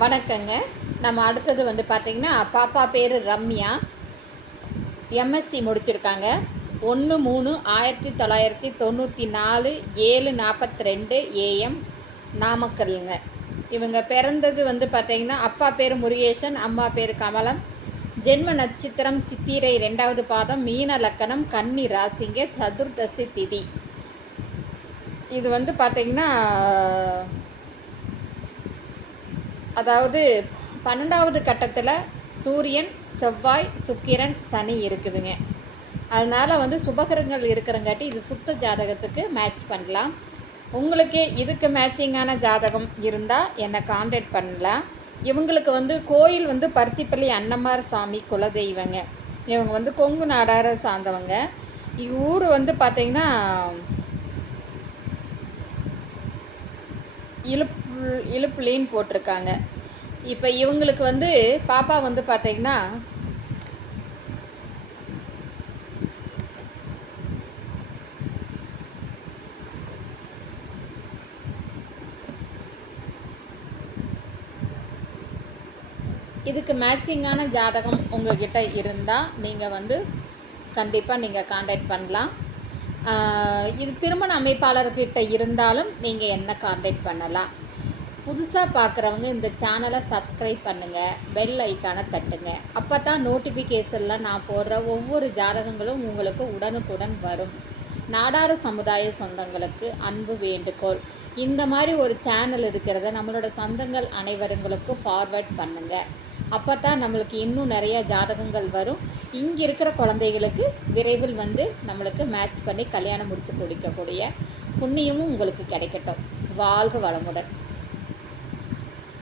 வணக்கங்க. நம்ம அடுத்தது வந்து பார்த்திங்கன்னா பாப்பா பேர் ரம்யா. எம்எஸ்சி முடிச்சிருக்காங்க. ஒன்று மூணு ஆயிரத்தி தொள்ளாயிரத்தி தொண்ணூற்றி நாலு ஏழு நாற்பத்தி ரெண்டு ஏஎம் நாமக்கல்ங்க இவங்க பிறந்தது வந்து பார்த்திங்கன்னா அப்பா பேர் முருகேசன் அம்மா பேர் கமலம். ஜென்ம நட்சத்திரம் சித்திரை ரெண்டாவது பாதம் மீன லக்கணம் கன்னி ராசிங்க சதுர்தசி திதி. இது வந்து பார்த்திங்கன்னா அதாவது பன்னெண்டாவது கட்டத்தில் சூரியன் செவ்வாய் சுக்கிரன் சனி இருக்குதுங்க. அதனால் வந்து சுபகரங்கள் இருக்கிறங்காட்டி இது சுத்த ஜாதகத்துக்கு மேட்ச் பண்ணலாம். உங்களுக்கு இதுக்கு மேட்சிங்கான ஜாதகம் இருந்தால் என்னை காண்டாக்ட் பண்ணலாம். இவங்களுக்கு வந்து கோயில் வந்து பருத்திப்பள்ளி அன்னமார் சாமி குலதெய்வங்க. இவங்க வந்து கொங்கு நாடார சார்ந்தவங்க. ஊர் வந்து பார்த்திங்கன்னா இழுப் இழுப்புலின்னு போட்டிருக்காங்க. இப்போ இவங்களுக்கு வந்து பாப்பா வந்து பார்த்தீங்கன்னா இதுக்கு மேட்சிங்கான ஜாதகம் உங்ககிட்ட இருந்தால் நீங்கள் வந்து கண்டிப்பாக நீங்கள் காண்டாக்ட் பண்ணலாம். இது திருமண அமைப்பாளர்கிட்ட இருந்தாலும் நீங்கள் என்ன காண்டாக்ட் பண்ணலாம். புதுசாக பார்க்குறவங்க இந்த சேனலை சப்ஸ்கிரைப் பண்ணுங்கள் பெல் ஐக்கானை தட்டுங்க. அப்போ தான் நோட்டிஃபிகேஷனில் நான் போடுற ஒவ்வொரு ஜாதகங்களும் உங்களுக்கு உடனுக்குடன் வரும். நாடார சமுதாய சொந்தங்களுக்கு அன்பு வேண்டுகோள். இந்த மாதிரி ஒரு சேனல் இருக்கிறத நம்மளோட சொந்தங்கள் அனைவருங்களுக்கும் ஃபார்வர்ட் பண்ணுங்கள் அப்போ தான் நம்மளுக்கு இன்னும் நிறைய ஜாதகங்கள் வரும். இங்கே இருக்கிற குழந்தைகளுக்கு விரைவில் வந்து நம்மளுக்கு மேட்ச் பண்ணி கல்யாணம் முடிச்சு கொடுக்கக்கூடிய புண்ணியமும் உங்களுக்கு கிடைக்கட்டும். வாழ்க வளமுடன்.